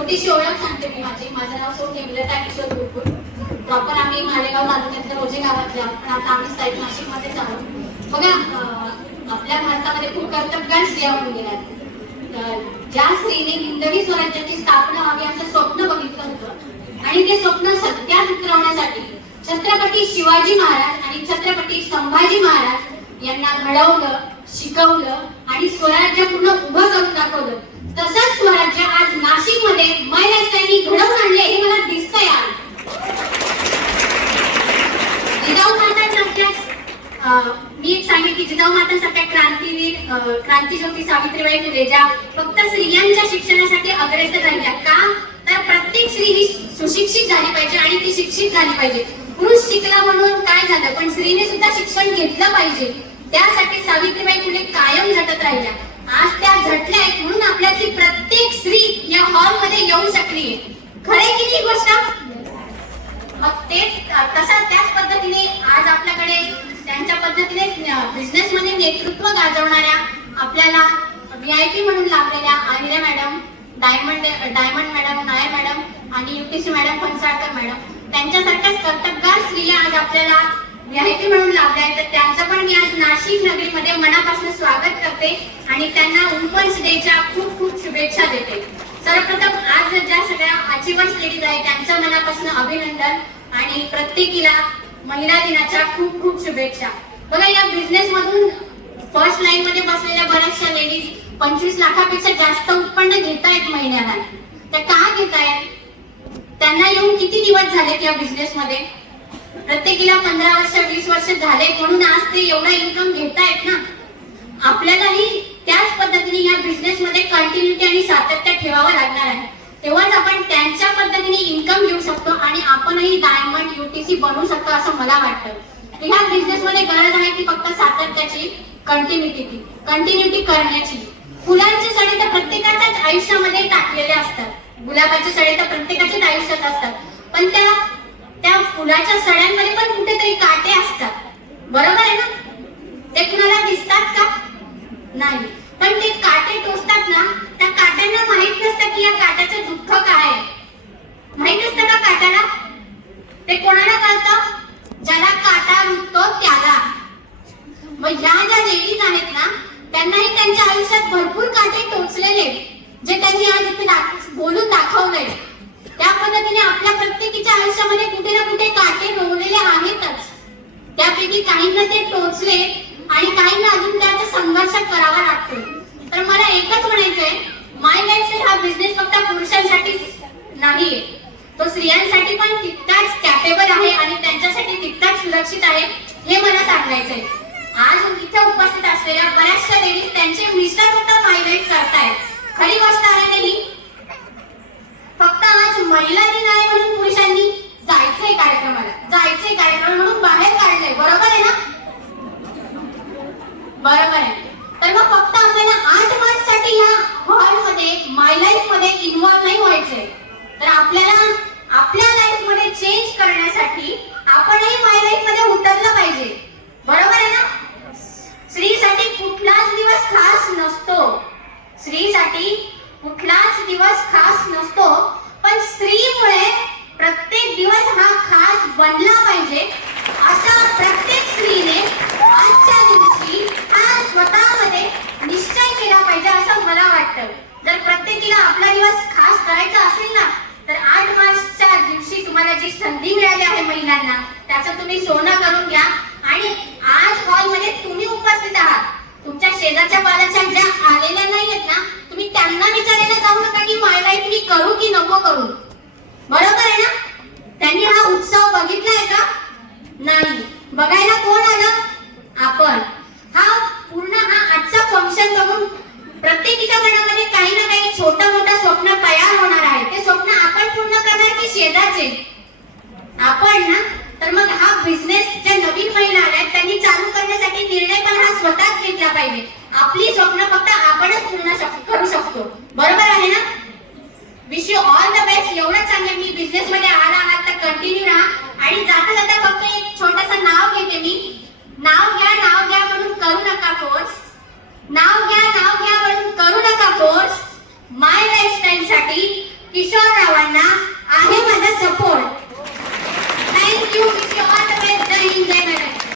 छोटीशी ओळख सांगते मी माझी. माझं नाव सौ हेमलता किशोर गुरकुर. प्रॉपर आम्ही मालेगाव तालुक्यातल्या रोजे गावातल्या, पण आता आम्ही स्थायिक नाशिकमध्येच आहोत. बघा, आपल्या भारतामध्ये खूप कर्तबगार स्त्रिया होऊन गेल्या. ज्या स्त्रीने हिंदवी स्वराज्याची स्थापना व्हावी असं स्वप्न बघितलं होतं आणि ते स्वप्न सत्यात उतरवण्यासाठी छत्रपती शिवाजी महाराज आणि छत्रपती संभाजी महाराज यांना घडवलं, शिकवलं आणि स्वराज्य पूर्ण उभं करून दाखवलं. तसंच स्वराज्य आज नाशिकमध्ये महिलांनी घडवून आणले हे मला दिसतंय. जिजाऊ मातांसारख्या मी एक सांगेन की जिजाऊ मातांसारख्या क्रांतीवीर, क्रांतीज्योती सावित्रीबाई फुले ज्या फक्त स्त्रियांच्या शिक्षणासाठी अग्रेसर राहिल्या का, तर प्रत्येक स्त्री ही सुशिक्षित झाली पाहिजे आणि ती शिक्षित झाली पाहिजे. पुरुष शिकला म्हणून काय झालं, पण स्त्रीने सुद्धा शिक्षण घेतलं पाहिजे. त्यासाठी सावित्रीबाई फुले कायम झटत राहिल्या. आज त्या झटल्या आहेत म्हणून आपल्यातली प्रत्येक स्त्री या हॉल मध्ये येऊ शकली. खरे की नाही गोष्ट? मग तेच त्याच पद्धतीने आज आपल्याकडे त्यांच्या पद्धतीने बिझनेस मध्ये नेतृत्व गाजवणाऱ्या आपल्याला VIP म्हणून लाभलेल्या Ahire madam, diamond madam, Nair madam आणि UTC मॅडम, फणसाळकर मॅडम, त्यांच्यासारख्याच कर्तबगार स्त्रिया आज आपल्याला VIP म्हणून लाभल्या आहेत. तर त्यांचं पण मी आज नाशिक नगरीमध्ये मनापासून स्वागत करते आणि त्यांना वुमन्स डेच्या खूप खूप शुभेच्छा देते. सर्वप्रथम आज ज्या सगळ्या अचिव्हर्स लेडीज आहेत त्यांचं मनापासून अभिनंदन आणि प्रत्येकीला महिला दिनाच्या खूप खूप शुभेच्छा. बघा, या बिझनेस मधून फर्स्ट लाईन मध्ये बसलेल्या बऱ्याचशा लेडीज 25 लाखापेक्षा जास्त उत्पन्न घेतायत महिन्याला. त्या का घेतायत? त्यांना येऊन किती दिवस झालेत या बिझनेस मध्ये? प्रत्येकीला 15 वर्ष 20 वर्ष झाले म्हणून आज ते एवढा इन्कम घेतायत ना. आपल्यालाही त्याच पद्धतीने या बिझनेस मध्ये कंटिन्युटी आणि सातत्य ठेवावं लागणार आहे. तेव्हाच आपण त्यांच्या पद्धतीने इन्कम घेऊ शकतो आणि आपणही डायमंड UTC बनवू शकतो असं मला वाटतं. ह्या बिझनेस मध्ये गरज आहे की फक्त सातत्याची, कंटिन्युटी करण्याची. फुलांचे सडे तर प्रत्येकाच्याच आयुष्यामध्ये टाकलेले असतात. गुलाबाचे सडे तर प्रत्येकाच्याच आयुष्यात असतात, पण त्या फुलाच्या सड्यांमध्ये पण कुठेतरी काटे असतात. बरोबर आहे ना? ते कुणाला दिसतात का? नाही. पण ते काटे टोचतात ना, त्या काट्यांना माहित नसतं की या काट्याचं दुःख काय आहे. माहित नसतं का काट्याला? ते कोणाला कळतं? ज्याला काटा रुततो त्याला. मग ह्या ज्या लेडीज आहेत ना, त्यांनाही त्यांच्या आयुष्यात भरपूर काटे टोचलेले जे त्यांनी आज इथे बोलून दाखवलंय. त्या पद्धतीने आपल्या प्रत्येकीच्या आयुष्यामध्ये कुठे ना कुठे काटे रोवलेले आहेतच. त्यापैकी काहींना ते टोचले आणि काहींना अजून त्याचा संघर्ष करावा लागतो. तर मला एकच म्हणायचंय, माय लाईफस्टाईल हा बिझनेस फक्त पुरुषांसाठी नाहीये, तो स्त्रियांसाठी पण तितकाच कॅपेबल आहे आणि त्यांच्यासाठी तितकाच सुरक्षित आहे हे मला सांगायचंय. आज इथे उपस्थित असलेल्या बऱ्याचशा लेडीज त्यांचे मिस्टर फक्त माय लाईफ करतायत. खरी गोष्ट आहे नाही. फक्त आज महिला दिन आहे म्हणून पुरुषांनी जायचंय कार्यक्रम म्हणून बाहेर काढलंय. बरोबर आहे ना? बरोबर आहे. तर मग फक्त आपल्याला 8 मार्च साठी या हॉल मध्ये माय लाईफ मध्ये इन्व्हॉल्व नाही व्हायचंय. तर आपल्याला आपल्या लाईफ मध्ये चेंज करण्यासाठी आपणही माय लाईफ मध्ये उतरलं पाहिजे. बरोबर आहे ना? स्त्रीसाठी कुठलाच दिवस खास नसतो. स्त्रीसाठी कुठलाच दिवस खास नसतो, पण स्त्रीमुळे प्रत्येक दिवस हा खास बनला पाहिजे असं प्रत्येक स्त्रीने आजच्या दिवशी हा स्वतःमध्ये निश्चय केला पाहिजे असं मला वाटतं. जर प्रत्येकीला आपला दिवस खास करायचा असेल ना, तर 8 मार्चच्या दिवशी तुम्हाला जी संधी मिळाली आहे महिलांना, त्याचं तुम्ही सोनं करून घ्या. आणि आज हॉलमध्ये तुम्ही उपस्थित आहात, तुमच्या शेजारच्या पाल्याच्या ज्या आलेल्या नाहीयेत ना, तुम्ही त्यांना विचारायला जाऊ नका की माय लाईफ मी करू की नको करू. बरोबर आहे ना? त्यांनी हा उत्सव बघितलाय का? नाही. बघायला कोण आलं? आपण. हा आजचा फंक्शन बघून प्रत्येकीच्या मनामध्ये काही ना काही छोटा मोठा स्वप्न तयार होणार आहे. ते स्वप्न आपण पूर्ण करणार की शेजारचे? आपण ना. तर मग हा बिझनेस ज्या नवीन महिला आल्या त्यांनी चालू करण्यासाठी निर्णय पण हा स्वतःच घेतला पाहिजे. आपली स्वप्न फक्त आपणच पूर्ण करू शकतो. बरोबर आहे ना? Wish you all the best. एवढंच सांगेन मी, बिझनेस मध्ये आला आहात तर कंटिन्यू राहा. आणि जाता जाता फक्त एक छोटंसं नाव घेते मी. नाव घ्या म्हणून करू नका फोर्स. नाव घ्या म्हणून करू नका फोर्स. माय लाईफस्टाईल साठी किशोररावांना आहे